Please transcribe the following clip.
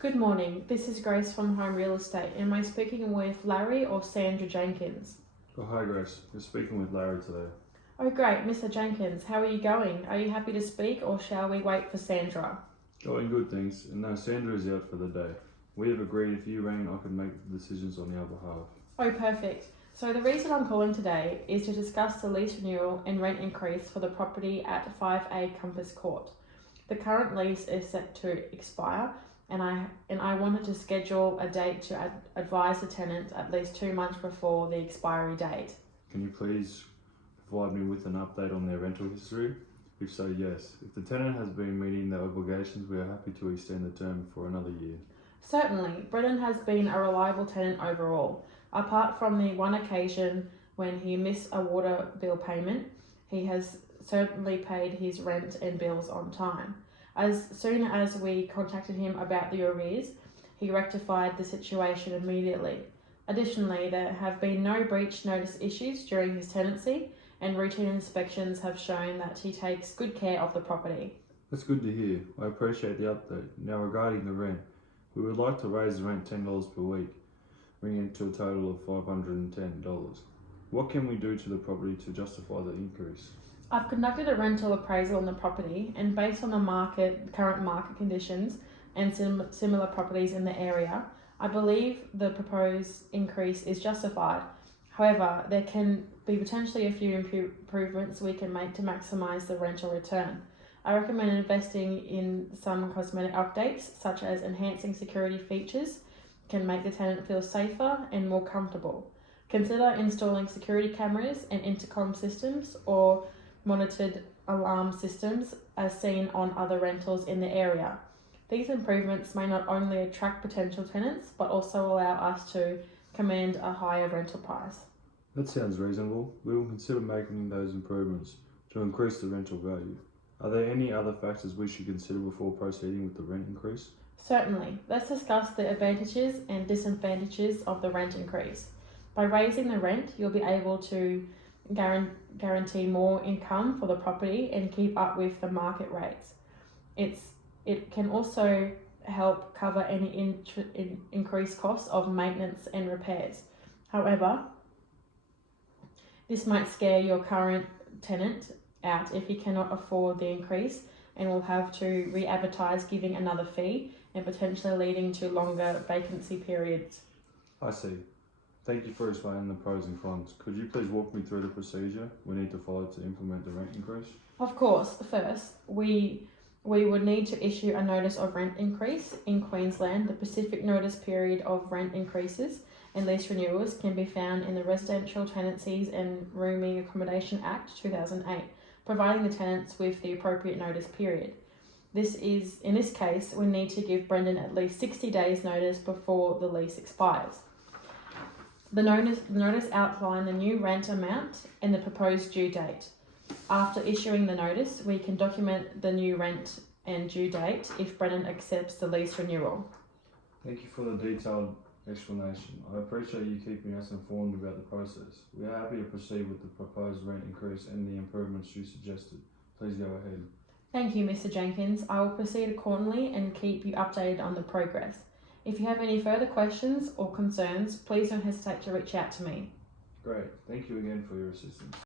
Good morning, this is Grace from Home Real Estate. Am I speaking with Larry or Sandra Jenkins? Oh, hi Grace, you're speaking with Larry today. Oh great, Mr. Jenkins, how are you going? Are you happy to speak or shall we wait for Sandra? Going good, thanks. And no, Sandra is out for the day. We have agreed if you rang, I could make the decisions on our behalf. Oh perfect. So the reason I'm calling today is to discuss the lease renewal and rent increase for the property at 5A Compass Court. The current lease is set to expire and I wanted to schedule a date to advise the tenant at least 2 months before the expiry date. Can you please provide me with an update on their rental history? If so, yes. If the tenant has been meeting their obligations, we are happy to extend the term for another year. Certainly, Brendan has been a reliable tenant overall. Apart from the one occasion when he missed a water bill payment, he has certainly paid his rent and bills on time. As soon as we contacted him about the arrears, he rectified the situation immediately. Additionally, there have been no breach notice issues during his tenancy, and routine inspections have shown that he takes good care of the property. That's good to hear. I appreciate the update. Now regarding the rent, we would like to raise the rent $10 per week, bringing it to a total of $510. What can we do to the property to justify the increase? I've conducted a rental appraisal on the property, and based on the current market conditions and similar properties in the area, I believe the proposed increase is justified. However, there can be potentially a few improvements we can make to maximise the rental return. I recommend investing in some cosmetic updates, such as enhancing security features, can make the tenant feel safer and more comfortable. Consider installing security cameras and intercom systems or monitored alarm systems as seen on other rentals in the area. These improvements may not only attract potential tenants but also allow us to command a higher rental price. That sounds reasonable. We will consider making those improvements to increase the rental value. Are there any other factors we should consider before proceeding with the rent increase? Certainly. Let's discuss the advantages and disadvantages of the rent increase. By raising the rent, you'll be able to guarantee more income for the property and keep up with the market rates. It can also help cover any increased costs of maintenance and repairs. However, this might scare your current tenant out if he cannot afford the increase and will have to re-advertise, giving another fee and potentially leading to longer vacancy periods. I see. Thank you for explaining the pros and cons. Could you please walk me through the procedure we need to follow to implement the rent increase? Of course. First, we would need to issue a notice of rent increase. In Queensland, the specific notice period of rent increases and lease renewals can be found in the Residential Tenancies and Rooming Accommodation Act 2008, providing the tenants with the appropriate notice period. In this case, we need to give Brendan at least 60 days notice before the lease expires. The notice outline the new rent amount and the proposed due date. After issuing the notice, we can document the new rent and due date if Brendan accepts the lease renewal. Thank you for the detailed explanation. I appreciate you keeping us informed about the process. We are happy to proceed with the proposed rent increase and the improvements you suggested. Please go ahead. Thank you, Mr. Jenkins. I will proceed accordingly and keep you updated on the progress. If you have any further questions or concerns, please don't hesitate to reach out to me. Great. Thank you again for your assistance.